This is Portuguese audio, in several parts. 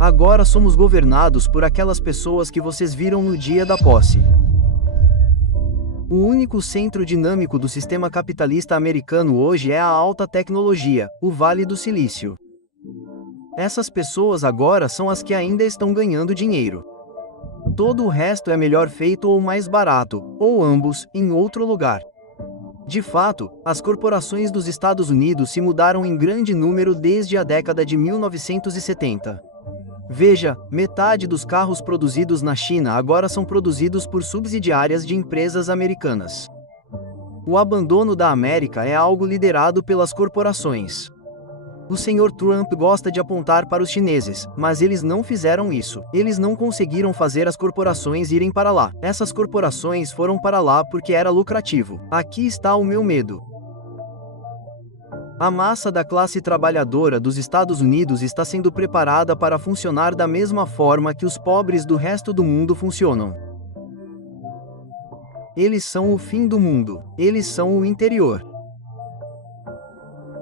Agora somos governados por aquelas pessoas que vocês viram no dia da posse. O único centro dinâmico do sistema capitalista americano hoje é a alta tecnologia, o Vale do Silício. Essas pessoas agora são as que ainda estão ganhando dinheiro. Todo o resto é melhor feito ou mais barato, ou ambos, em outro lugar. De fato, as corporações dos Estados Unidos se mudaram em grande número desde a década de 1970. Veja, metade dos carros produzidos na China agora são produzidos por subsidiárias de empresas americanas. O abandono da América é algo liderado pelas corporações. O Sr. Trump gosta de apontar para os chineses, mas eles não fizeram isso. Eles não conseguiram fazer as corporações irem para lá. Essas corporações foram para lá porque era lucrativo. Aqui está o meu medo. A massa da classe trabalhadora dos Estados Unidos está sendo preparada para funcionar da mesma forma que os pobres do resto do mundo funcionam. Eles são o fim do mundo. Eles são o interior.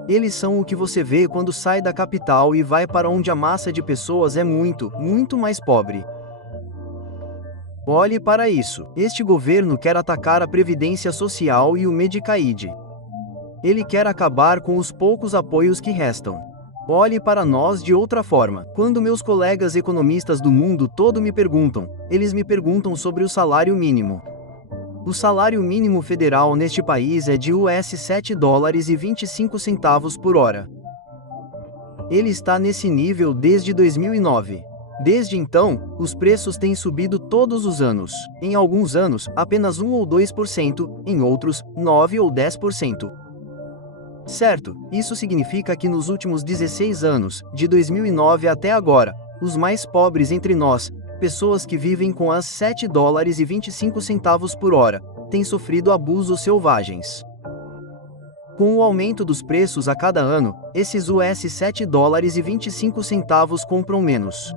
Eles são o que você vê quando sai da capital e vai para onde a massa de pessoas é muito, muito mais pobre. Olhe para isso. Este governo quer atacar a Previdência Social e o Medicaid. Ele quer acabar com os poucos apoios que restam. Olhe para nós de outra forma. Quando meus colegas economistas do mundo todo me perguntam, eles me perguntam sobre o salário mínimo. O salário mínimo federal neste país é de US$ 7,25 por hora. Ele está nesse nível desde 2009. Desde então, os preços têm subido todos os anos. Em alguns anos, apenas 1 ou 2%, em outros, 9 ou 10%. Certo, isso significa que nos últimos 16 anos, de 2009 até agora, os mais pobres entre nós, pessoas que vivem com as $7,25 por hora, têm sofrido abusos selvagens. Com o aumento dos preços a cada ano, esses US$ 7,25 compram menos.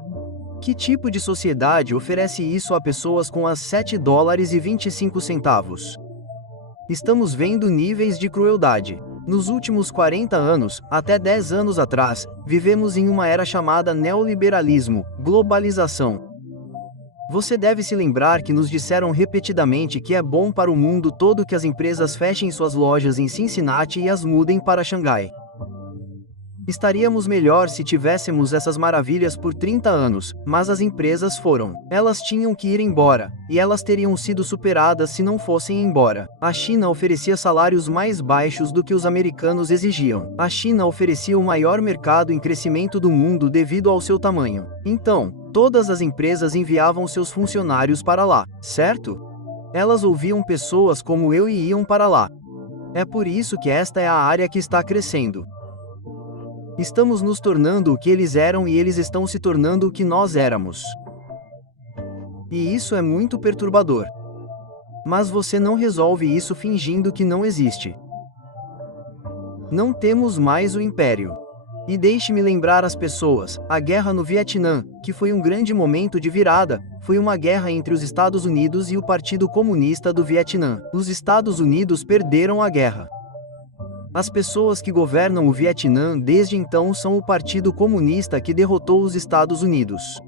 Que tipo de sociedade oferece isso a pessoas com as $7,25? Estamos vendo níveis de crueldade. Nos últimos 40 anos, até 10 anos atrás, vivemos em uma era chamada neoliberalismo, globalização. Você deve se lembrar que nos disseram repetidamente que é bom para o mundo todo que as empresas fechem suas lojas em Cincinnati e as mudem para Xangai. Estaríamos melhor se tivéssemos essas maravilhas por 30 anos, mas as empresas foram. Elas tinham que ir embora, e elas teriam sido superadas se não fossem embora. A China oferecia salários mais baixos do que os americanos exigiam. A China oferecia o maior mercado em crescimento do mundo devido ao seu tamanho. Então, todas as empresas enviavam seus funcionários para lá, certo? Elas ouviam pessoas como eu e iam para lá. É por isso que esta é a área que está crescendo. Estamos nos tornando o que eles eram e eles estão se tornando o que nós éramos. E isso é muito perturbador. Mas você não resolve isso fingindo que não existe. Não temos mais o império. E deixe-me lembrar as pessoas, a guerra no Vietnã, que foi um grande momento de virada, foi uma guerra entre os Estados Unidos e o Partido Comunista do Vietnã. Os Estados Unidos perderam a guerra. As pessoas que governam o Vietnã desde então são o Partido Comunista que derrotou os Estados Unidos.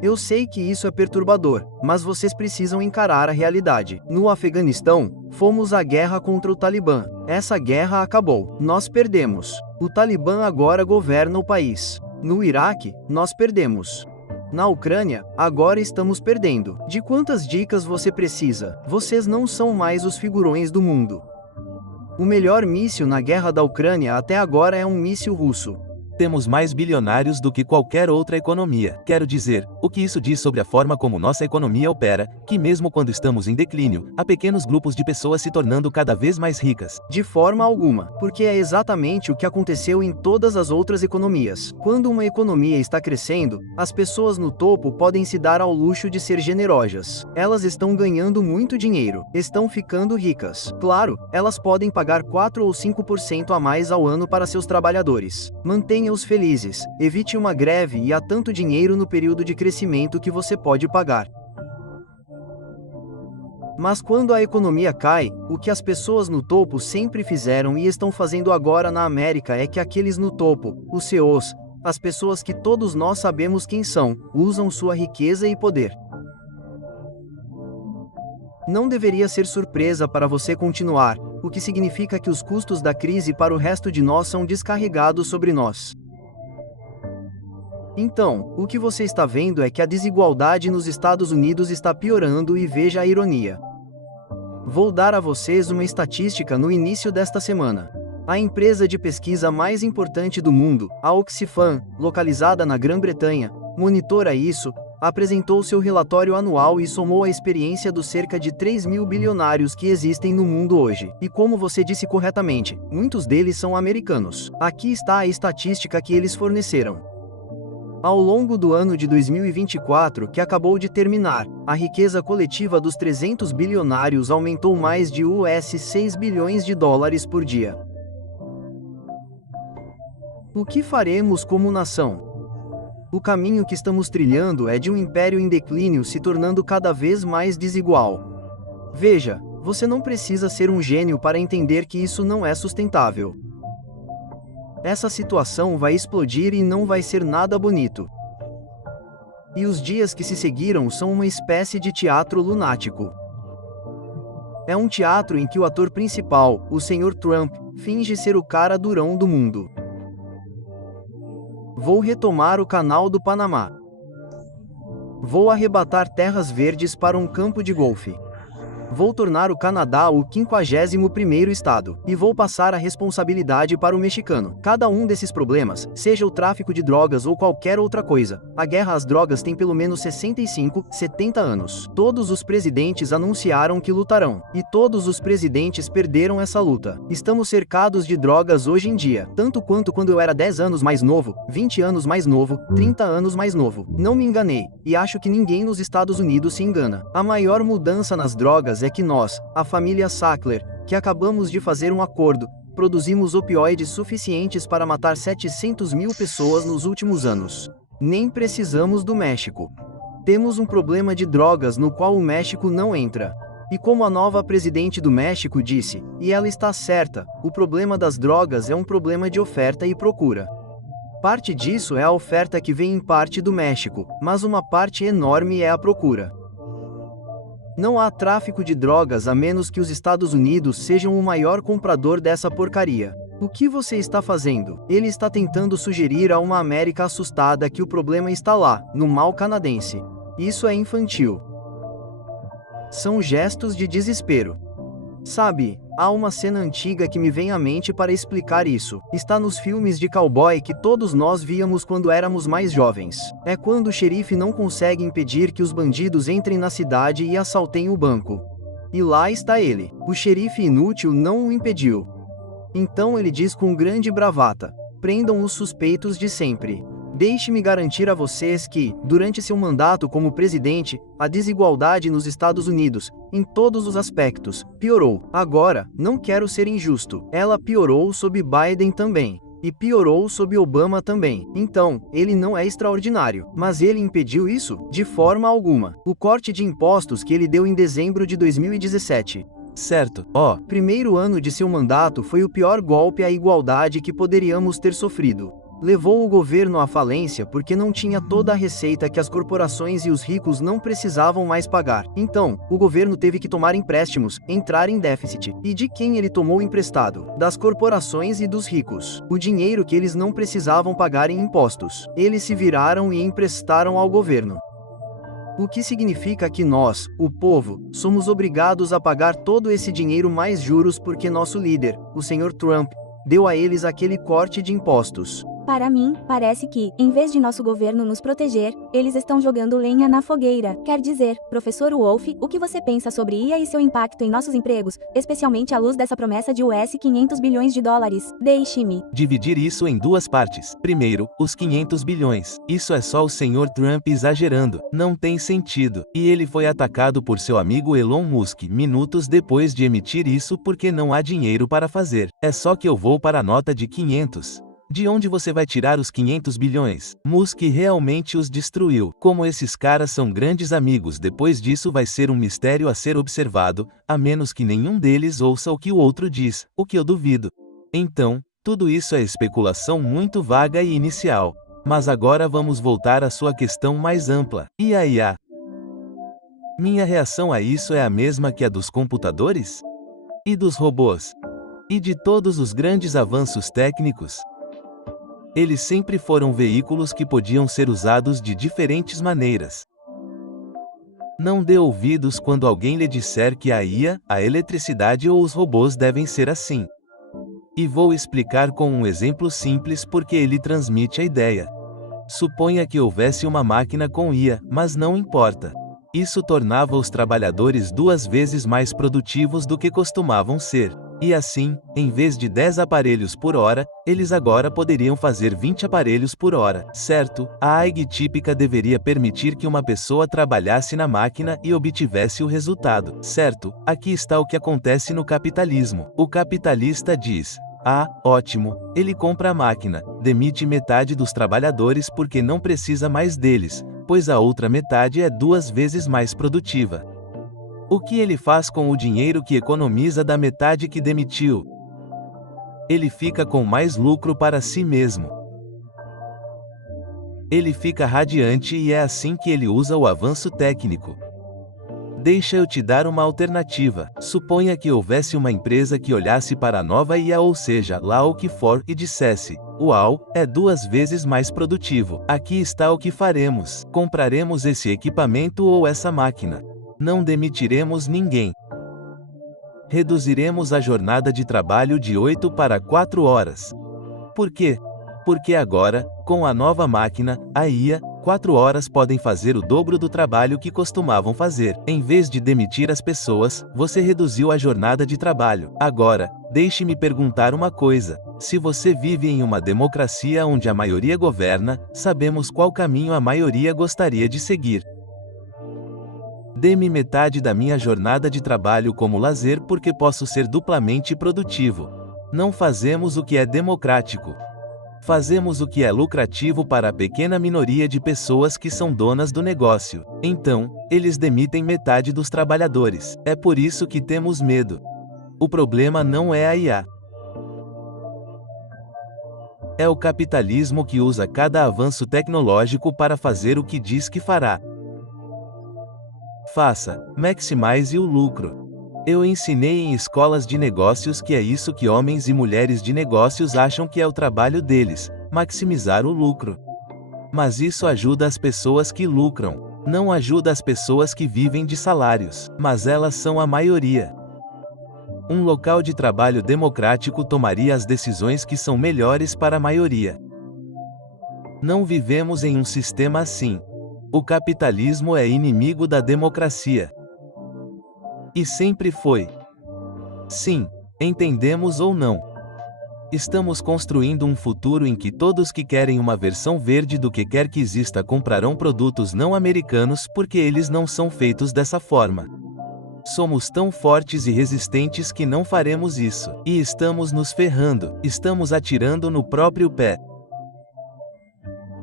Eu sei que isso é perturbador, mas vocês precisam encarar a realidade. No Afeganistão, fomos à guerra contra o Talibã. Essa guerra acabou. Nós perdemos. O Talibã agora governa o país. No Iraque, nós perdemos. Na Ucrânia, agora estamos perdendo. De quantas dicas você precisa? Vocês não são mais os figurões do mundo. O melhor míssil na guerra da Ucrânia até agora é um míssil russo. Temos mais bilionários do que qualquer outra economia. Quero dizer, o que isso diz sobre a forma como nossa economia opera, que mesmo quando estamos em declínio, há pequenos grupos de pessoas se tornando cada vez mais ricas. De forma alguma, porque é exatamente o que aconteceu em todas as outras economias. Quando uma economia está crescendo, as pessoas no topo podem se dar ao luxo de ser generosas. Elas estão ganhando muito dinheiro, estão ficando ricas. Claro, elas podem pagar 4 ou 5% a mais ao ano para seus trabalhadores. Mantenha-os felizes, evite uma greve e há tanto dinheiro no período de crescimento que você pode pagar. Mas quando a economia cai, o que as pessoas no topo sempre fizeram e estão fazendo agora na América é que aqueles no topo, os CEOs, as pessoas que todos nós sabemos quem são, usam sua riqueza e poder. Não deveria ser surpresa para você continuar, o que significa que os custos da crise para o resto de nós são descarregados sobre nós. Então, o que você está vendo é que a desigualdade nos Estados Unidos está piorando e veja a ironia. Vou dar a vocês uma estatística no início desta semana. A empresa de pesquisa mais importante do mundo, a Oxfam, localizada na Grã-Bretanha, monitora isso, apresentou seu relatório anual e somou a experiência dos cerca de 3 mil bilionários que existem no mundo hoje. E como você disse corretamente, muitos deles são americanos. Aqui está a estatística que eles forneceram. Ao longo do ano de 2024, que acabou de terminar, a riqueza coletiva dos 300 bilionários aumentou mais de US$ 6 bilhões por dia. O que faremos como nação? O caminho que estamos trilhando é de um império em declínio se tornando cada vez mais desigual. Veja, você não precisa ser um gênio para entender que isso não é sustentável. Essa situação vai explodir e não vai ser nada bonito. E os dias que se seguiram são uma espécie de teatro lunático. É um teatro em que o ator principal, o Sr. Trump, finge ser o cara durão do mundo. Vou retomar o Canal do Panamá. Vou arrebatar terras verdes para um campo de golfe. Vou tornar o Canadá o 51º estado, e vou passar a responsabilidade para o mexicano. Cada um desses problemas, seja o tráfico de drogas ou qualquer outra coisa, a guerra às drogas tem pelo menos 65, 70 anos. Todos os presidentes anunciaram que lutarão, e todos os presidentes perderam essa luta. Estamos cercados de drogas hoje em dia, tanto quanto quando eu era 10 anos mais novo, 20 anos mais novo, 30 anos mais novo. Não me enganei, e acho que ninguém nos Estados Unidos se engana. A maior mudança nas drogas é que nós, a família Sackler, que acabamos de fazer um acordo, produzimos opioides suficientes para matar 700 mil pessoas nos últimos anos. Nem precisamos do México. Temos um problema de drogas no qual o México não entra. E como a nova presidente do México disse, e ela está certa, o problema das drogas é um problema de oferta e procura. Parte disso é a oferta que vem em parte do México, mas uma parte enorme é a procura. Não há tráfico de drogas a menos que os Estados Unidos sejam o maior comprador dessa porcaria. O que você está fazendo? Ele está tentando sugerir a uma América assustada que o problema está lá, no mal canadense. Isso é infantil. São gestos de desespero. Sabe, há uma cena antiga que me vem à mente para explicar isso. Está nos filmes de cowboy que todos nós víamos quando éramos mais jovens. É quando o xerife não consegue impedir que os bandidos entrem na cidade e assaltem o banco. E lá está ele. O xerife inútil não o impediu. Então ele diz com grande bravata: prendam os suspeitos de sempre. Deixe-me garantir a vocês que, durante seu mandato como presidente, a desigualdade nos Estados Unidos, em todos os aspectos, piorou. Agora, não quero ser injusto, ela piorou sob Biden também. E piorou sob Obama também. Então, ele não é extraordinário. Mas ele impediu isso? De forma alguma. O corte de impostos que ele deu em dezembro de 2017. Certo, Primeiro ano de seu mandato foi o pior golpe à igualdade que poderíamos ter sofrido. Levou o governo à falência porque não tinha toda a receita que as corporações e os ricos não precisavam mais pagar. Então, o governo teve que tomar empréstimos, entrar em déficit. E de quem ele tomou emprestado? Das corporações e dos ricos. O dinheiro que eles não precisavam pagar em impostos. Eles se viraram e emprestaram ao governo. O que significa que nós, o povo, somos obrigados a pagar todo esse dinheiro mais juros porque nosso líder, o Sr. Trump, deu a eles aquele corte de impostos. Para mim, parece que, em vez de nosso governo nos proteger, eles estão jogando lenha na fogueira. Quer dizer, professor Wolff, o que você pensa sobre IA e seu impacto em nossos empregos, especialmente à luz dessa promessa de US$ 500 bilhões? Deixe-me dividir isso em duas partes. Primeiro, os 500 bilhões. Isso é só o Sr. Trump exagerando. Não tem sentido. E ele foi atacado por seu amigo Elon Musk minutos depois de emitir isso porque não há dinheiro para fazer. É só que eu vou para a nota de 500. De onde você vai tirar os 500 bilhões? Musk realmente os destruiu. Como esses caras são grandes amigos, depois disso vai ser um mistério a ser observado, a menos que nenhum deles ouça o que o outro diz, o que eu duvido. Então, tudo isso é especulação muito vaga e inicial. Mas agora vamos voltar à sua questão mais ampla. E a IA? Minha reação a isso é a mesma que a dos computadores? E dos robôs? E de todos os grandes avanços técnicos? Eles sempre foram veículos que podiam ser usados de diferentes maneiras. Não dê ouvidos quando alguém lhe disser que a IA, a eletricidade ou os robôs devem ser assim. E vou explicar com um exemplo simples porque ele transmite a ideia. Suponha que houvesse uma máquina com IA, mas não importa. Isso tornava os trabalhadores 2 vezes mais produtivos do que costumavam ser. E assim, em vez de 10 aparelhos por hora, eles agora poderiam fazer 20 aparelhos por hora, certo? A AI típica deveria permitir que uma pessoa trabalhasse na máquina e obtivesse o resultado, certo? Aqui está o que acontece no capitalismo. O capitalista diz: ah, ótimo, ele compra a máquina, demite metade dos trabalhadores porque não precisa mais deles, pois a outra metade é 2 vezes mais produtiva. O que ele faz com o dinheiro que economiza da metade que demitiu? Ele fica com mais lucro para si mesmo. Ele fica radiante e é assim que ele usa o avanço técnico. Deixa eu te dar uma alternativa. Suponha que houvesse uma empresa que olhasse para a nova IA, ou seja, lá o que for, e dissesse: uau, é 2 vezes mais produtivo. Aqui está o que faremos. Compraremos esse equipamento ou essa máquina. Não demitiremos ninguém. Reduziremos a jornada de trabalho de 8 para 4 horas. Por quê? Porque agora, com a nova máquina, a IA, 4 horas podem fazer o dobro do trabalho que costumavam fazer. Em vez de demitir as pessoas, você reduziu a jornada de trabalho. Agora, deixe-me perguntar uma coisa. Se você vive em uma democracia onde a maioria governa, sabemos qual caminho a maioria gostaria de seguir. Dê-me metade da minha jornada de trabalho como lazer porque posso ser duplamente produtivo. Não fazemos o que é democrático. Fazemos o que é lucrativo para a pequena minoria de pessoas que são donas do negócio. Então, eles demitem metade dos trabalhadores. É por isso que temos medo. O problema não é a IA. É o capitalismo que usa cada avanço tecnológico para fazer o que diz que fará. Faça, maximize o lucro. Eu ensinei em escolas de negócios que é isso que homens e mulheres de negócios acham que é o trabalho deles, maximizar o lucro. Mas isso ajuda as pessoas que lucram, não ajuda as pessoas que vivem de salários, mas elas são a maioria. Um local de trabalho democrático tomaria as decisões que são melhores para a maioria. Não vivemos em um sistema assim. O capitalismo é inimigo da democracia. E sempre foi. Sim, entendemos ou não. Estamos construindo um futuro em que todos que querem uma versão verde do que quer que exista comprarão produtos não americanos porque eles não são feitos dessa forma. Somos tão fortes e resistentes que não faremos isso. E estamos nos ferrando, estamos atirando no próprio pé.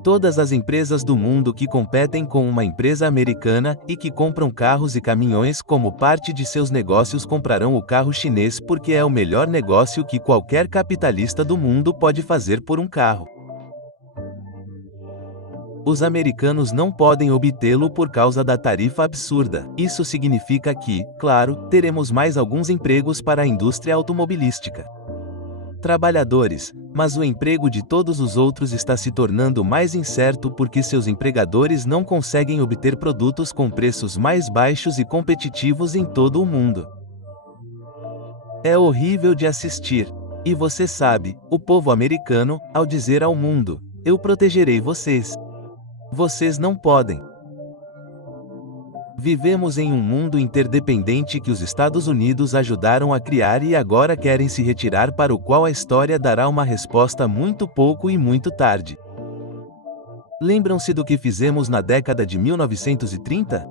Todas as empresas do mundo que competem com uma empresa americana e que compram carros e caminhões como parte de seus negócios comprarão o carro chinês porque é o melhor negócio que qualquer capitalista do mundo pode fazer por um carro. Os americanos não podem obtê-lo por causa da tarifa absurda. Isso significa que, claro, teremos mais alguns empregos para a indústria automobilística. Trabalhadores, mas o emprego de todos os outros está se tornando mais incerto porque seus empregadores não conseguem obter produtos com preços mais baixos e competitivos em todo o mundo. É horrível de assistir. E você sabe, o povo americano, ao dizer ao mundo: eu protegerei vocês. Vocês não podem. Vivemos em um mundo interdependente que os Estados Unidos ajudaram a criar e agora querem se retirar, para o qual a história dará uma resposta muito pouco e muito tarde. Lembram-se do que fizemos na década de 1930?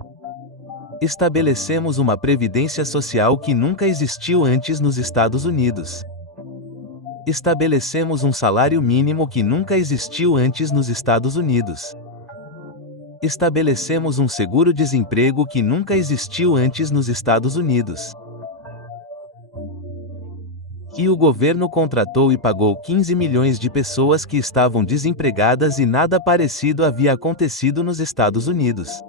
Estabelecemos uma previdência social que nunca existiu antes nos Estados Unidos. Estabelecemos um salário mínimo que nunca existiu antes nos Estados Unidos. Estabelecemos um seguro-desemprego que nunca existiu antes nos Estados Unidos. E o governo contratou e pagou 15 milhões de pessoas que estavam desempregadas e nada parecido havia acontecido nos Estados Unidos.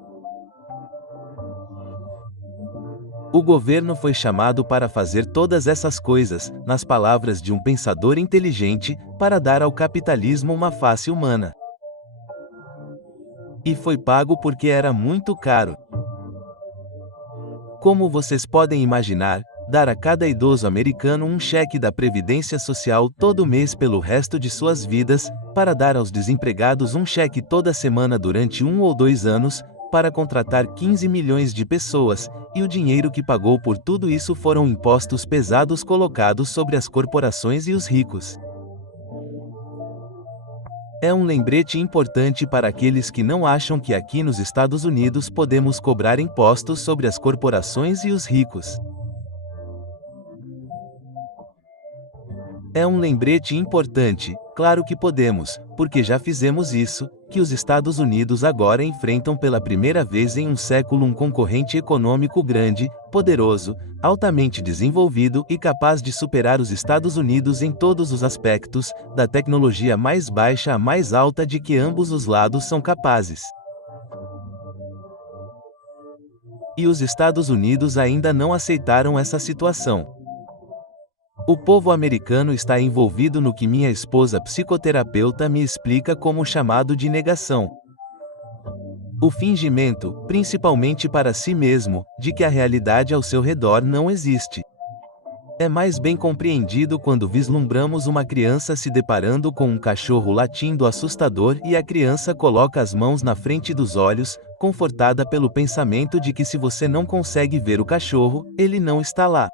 O governo foi chamado para fazer todas essas coisas, nas palavras de um pensador inteligente, para dar ao capitalismo uma face humana. E foi pago porque era muito caro. Como vocês podem imaginar, dar a cada idoso americano um cheque da Previdência Social todo mês pelo resto de suas vidas, para dar aos desempregados um cheque toda semana durante 1 ou 2 anos, para contratar 15 milhões de pessoas, e o dinheiro que pagou por tudo isso foram impostos pesados colocados sobre as corporações e os ricos. É um lembrete importante para aqueles que não acham que aqui nos Estados Unidos podemos cobrar impostos sobre as corporações e os ricos. É um lembrete importante, claro que podemos, porque já fizemos isso, que os Estados Unidos agora enfrentam pela primeira vez em um século um concorrente econômico grande, poderoso, altamente desenvolvido e capaz de superar os Estados Unidos em todos os aspectos, da tecnologia mais baixa à mais alta de que ambos os lados são capazes. E os Estados Unidos ainda não aceitaram essa situação. O povo americano está envolvido no que minha esposa psicoterapeuta me explica como chamado de negação. O fingimento, principalmente para si mesmo, de que a realidade ao seu redor não existe. É mais bem compreendido quando vislumbramos uma criança se deparando com um cachorro latindo assustador e a criança coloca as mãos na frente dos olhos, confortada pelo pensamento de que se você não consegue ver o cachorro, ele não está lá.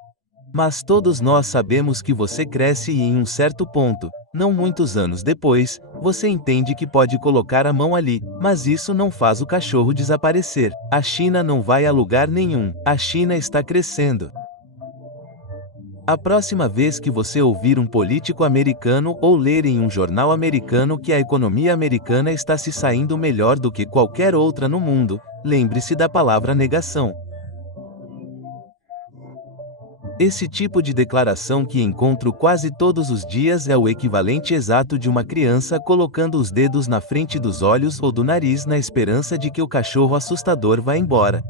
Mas todos nós sabemos que você cresce e em um certo ponto, não muitos anos depois, você entende que pode colocar a mão ali, mas isso não faz o cachorro desaparecer. A China não vai a lugar nenhum, a China está crescendo. A próxima vez que você ouvir um político americano ou ler em um jornal americano que a economia americana está se saindo melhor do que qualquer outra no mundo, lembre-se da palavra negação. Esse tipo de declaração que encontro quase todos os dias é o equivalente exato de uma criança colocando os dedos na frente dos olhos ou do nariz na esperança de que o cachorro assustador vá embora.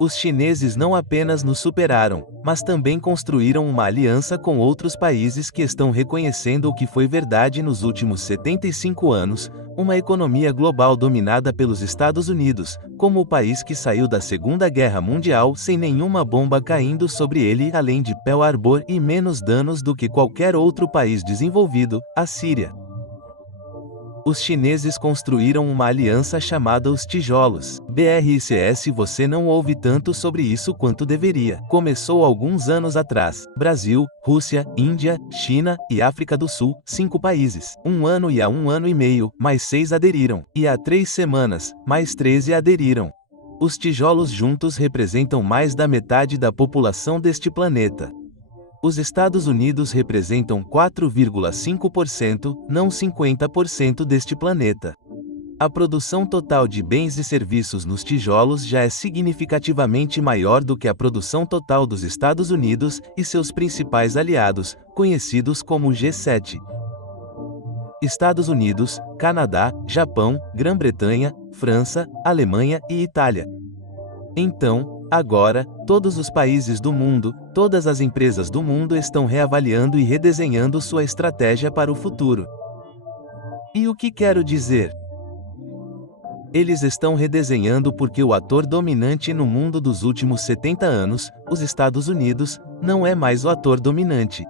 Os chineses não apenas nos superaram, mas também construíram uma aliança com outros países que estão reconhecendo o que foi verdade nos últimos 75 anos, uma economia global dominada pelos Estados Unidos, como o país que saiu da Segunda Guerra Mundial sem nenhuma bomba caindo sobre ele além de Pearl Harbor e menos danos do que qualquer outro país desenvolvido, a Síria. Os chineses construíram uma aliança chamada os tijolos. BRICS. Você não ouve tanto sobre isso quanto deveria. Começou alguns anos atrás. Brasil, Rússia, Índia, China e África do Sul, 5 países. 1 ano e há 1 ano e meio, mais 6 aderiram. E há 3 semanas, mais 13 aderiram. Os tijolos juntos representam mais da metade da população deste planeta. Os Estados Unidos representam 4,5%, não 50% deste planeta. A produção total de bens e serviços nos tijolos já é significativamente maior do que a produção total dos Estados Unidos e seus principais aliados, conhecidos como G7. Estados Unidos, Canadá, Japão, Grã-Bretanha, França, Alemanha e Itália. Então, agora, todos os países do mundo, todas as empresas do mundo estão reavaliando e redesenhando sua estratégia para o futuro. E o que quero dizer? Eles estão redesenhando porque o ator dominante no mundo dos últimos 70 anos, os Estados Unidos, não é mais o ator dominante.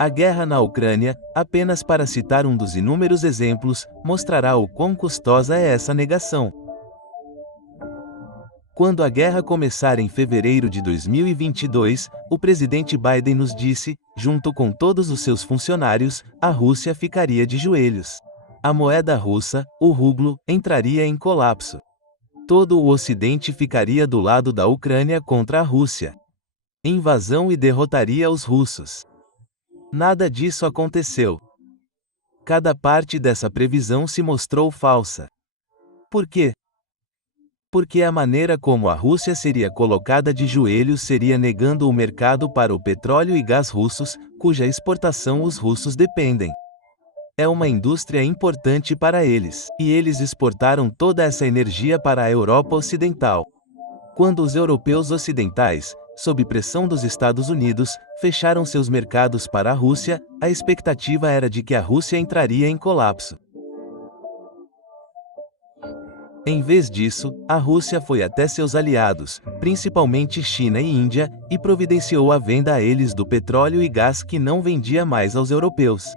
A guerra na Ucrânia, apenas para citar um dos inúmeros exemplos, mostrará o quão custosa é essa negação. Quando a guerra começar em fevereiro de 2022, o presidente Biden nos disse, junto com todos os seus funcionários, a Rússia ficaria de joelhos. A moeda russa, o rublo, entraria em colapso. Todo o Ocidente ficaria do lado da Ucrânia contra a Rússia. Invasão e derrotaria os russos. Nada disso aconteceu. Cada parte dessa previsão se mostrou falsa. Por quê? Porque a maneira como a Rússia seria colocada de joelhos seria negando o mercado para o petróleo e gás russos, cuja exportação os russos dependem. É uma indústria importante para eles, e eles exportaram toda essa energia para a Europa Ocidental. Quando os europeus ocidentais, sob pressão dos Estados Unidos, fecharam seus mercados para a Rússia, a expectativa era de que a Rússia entraria em colapso. Em vez disso, a Rússia foi até seus aliados, principalmente China e Índia, e providenciou a venda a eles do petróleo e gás que não vendia mais aos europeus.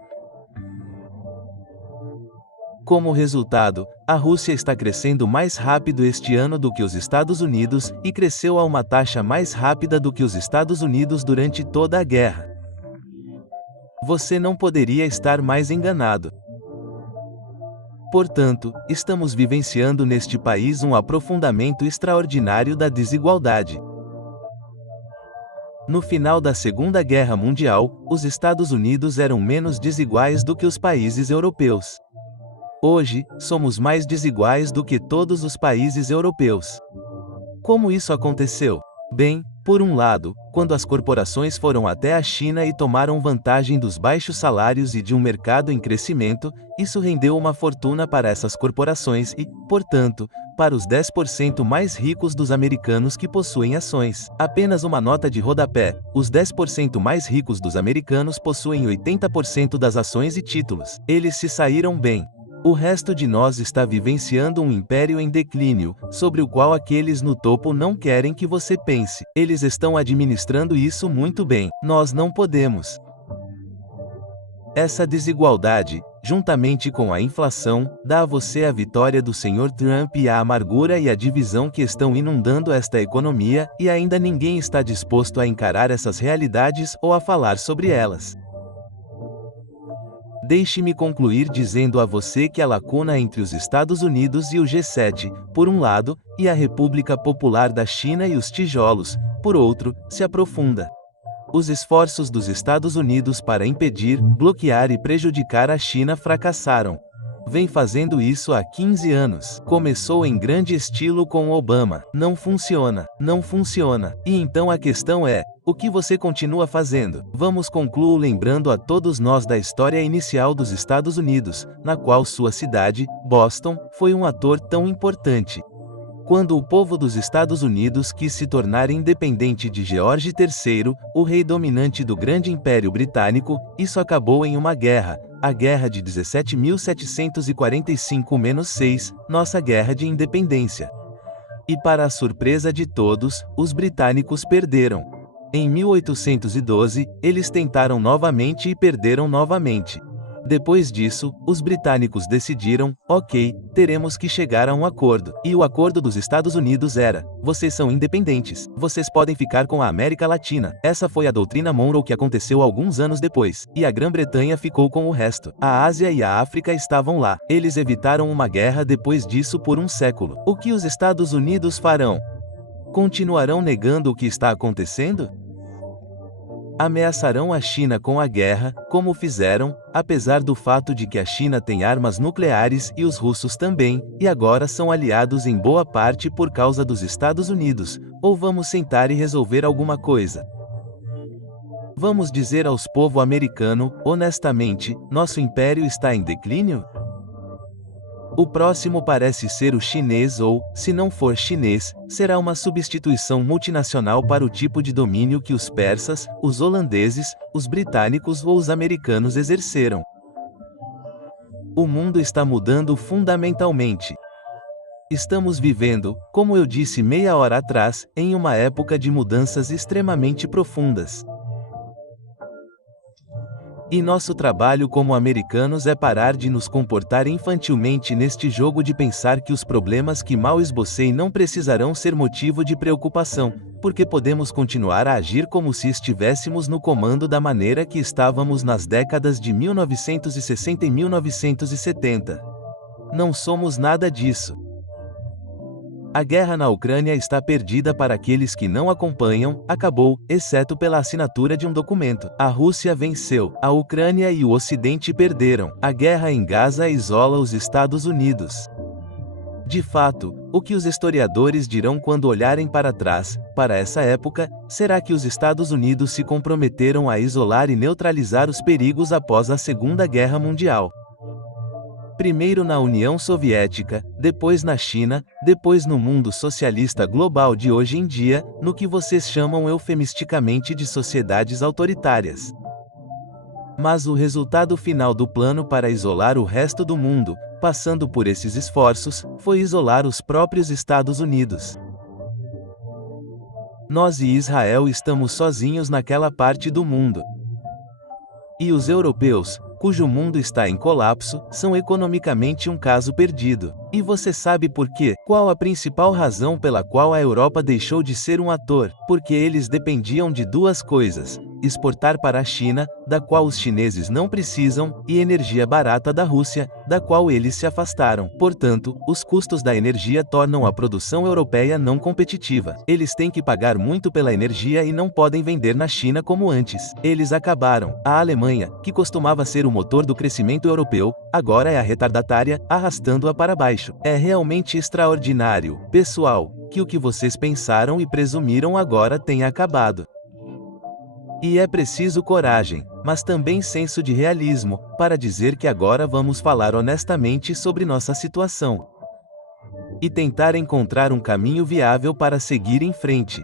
Como resultado, a Rússia está crescendo mais rápido este ano do que os Estados Unidos, e cresceu a uma taxa mais rápida do que os Estados Unidos durante toda a guerra. Você não poderia estar mais enganado. Portanto, estamos vivenciando neste país um aprofundamento extraordinário da desigualdade. No final da Segunda Guerra Mundial, os Estados Unidos eram menos desiguais do que os países europeus. Hoje, somos mais desiguais do que todos os países europeus. Como isso aconteceu? Bem, por um lado, quando as corporações foram até a China e tomaram vantagem dos baixos salários e de um mercado em crescimento, isso rendeu uma fortuna para essas corporações e, portanto, para os 10% mais ricos dos americanos que possuem ações. Apenas uma nota de rodapé: os 10% mais ricos dos americanos possuem 80% das ações e títulos. Eles se saíram bem. O resto de nós está vivenciando um império em declínio, sobre o qual aqueles no topo não querem que você pense. Eles estão administrando isso muito bem. Nós não podemos. Essa desigualdade, juntamente com a inflação, dá a você a vitória do Sr. Trump e a amargura e a divisão que estão inundando esta economia, e ainda ninguém está disposto a encarar essas realidades ou a falar sobre elas. Deixe-me concluir dizendo a você que a lacuna entre os Estados Unidos e o G7, por um lado, e a República Popular da China e os tijolos, por outro, se aprofunda. Os esforços dos Estados Unidos para impedir, bloquear e prejudicar a China fracassaram. Vem fazendo isso há 15 anos. Começou em grande estilo com Obama. Não funciona. Não funciona. E então a questão é: o que você continua fazendo? Vamos concluir lembrando a todos nós da história inicial dos Estados Unidos, na qual sua cidade, Boston, foi um ator tão importante. Quando o povo dos Estados Unidos quis se tornar independente de George III, o rei dominante do grande Império Britânico, isso acabou em uma guerra, a Guerra de 17.745-6, nossa Guerra de Independência. E para a surpresa de todos, os britânicos perderam. Em 1812, eles tentaram novamente e perderam novamente. Depois disso, os britânicos decidiram: ok, teremos que chegar a um acordo. E o acordo dos Estados Unidos era: vocês são independentes, vocês podem ficar com a América Latina. Essa foi a doutrina Monroe que aconteceu alguns anos depois, e a Grã-Bretanha ficou com o resto. A Ásia e a África estavam lá. Eles evitaram uma guerra depois disso por um século. O que os Estados Unidos farão? Continuarão negando o que está acontecendo? Ameaçarão a China com a guerra, como fizeram, apesar do fato de que a China tem armas nucleares e os russos também, e agora são aliados em boa parte por causa dos Estados Unidos, ou vamos sentar e resolver alguma coisa? Vamos dizer aos povo americano, honestamente, nosso império está em declínio? O próximo parece ser o chinês ou, se não for chinês, será uma substituição multinacional para o tipo de domínio que os persas, os holandeses, os britânicos ou os americanos exerceram. O mundo está mudando fundamentalmente. Estamos vivendo, como eu disse meia hora atrás, em uma época de mudanças extremamente profundas. E nosso trabalho como americanos é parar de nos comportar infantilmente neste jogo de pensar que os problemas que mal esbocei não precisarão ser motivo de preocupação, porque podemos continuar a agir como se estivéssemos no comando da maneira que estávamos nas décadas de 1960 e 1970. Não somos nada disso. A guerra na Ucrânia está perdida para aqueles que não acompanham, acabou, exceto pela assinatura de um documento. A Rússia venceu, a Ucrânia e o Ocidente perderam. A guerra em Gaza isola os Estados Unidos. De fato, o que os historiadores dirão quando olharem para trás, para essa época, será que os Estados Unidos se comprometeram a isolar e neutralizar os perigos após a Segunda Guerra Mundial. Primeiro na União Soviética, depois na China, depois no mundo socialista global de hoje em dia, no que vocês chamam eufemisticamente de sociedades autoritárias. Mas o resultado final do plano para isolar o resto do mundo, passando por esses esforços, foi isolar os próprios Estados Unidos. Nós e Israel estamos sozinhos naquela parte do mundo. E os europeus, cujo mundo está em colapso, são economicamente um caso perdido. E você sabe por quê? Qual a principal razão pela qual a Europa deixou de ser um ator? Porque eles dependiam de duas coisas: exportar para a China, da qual os chineses não precisam, e energia barata da Rússia, da qual eles se afastaram. Portanto, os custos da energia tornam a produção europeia não competitiva. Eles têm que pagar muito pela energia e não podem vender na China como antes. Eles acabaram. A Alemanha, que costumava ser o motor do crescimento europeu, agora é a retardatária, arrastando-a para baixo. É realmente extraordinário, pessoal, que o que vocês pensaram e presumiram agora tenha acabado. E é preciso coragem, mas também senso de realismo, para dizer que agora vamos falar honestamente sobre nossa situação. E tentar encontrar um caminho viável para seguir em frente.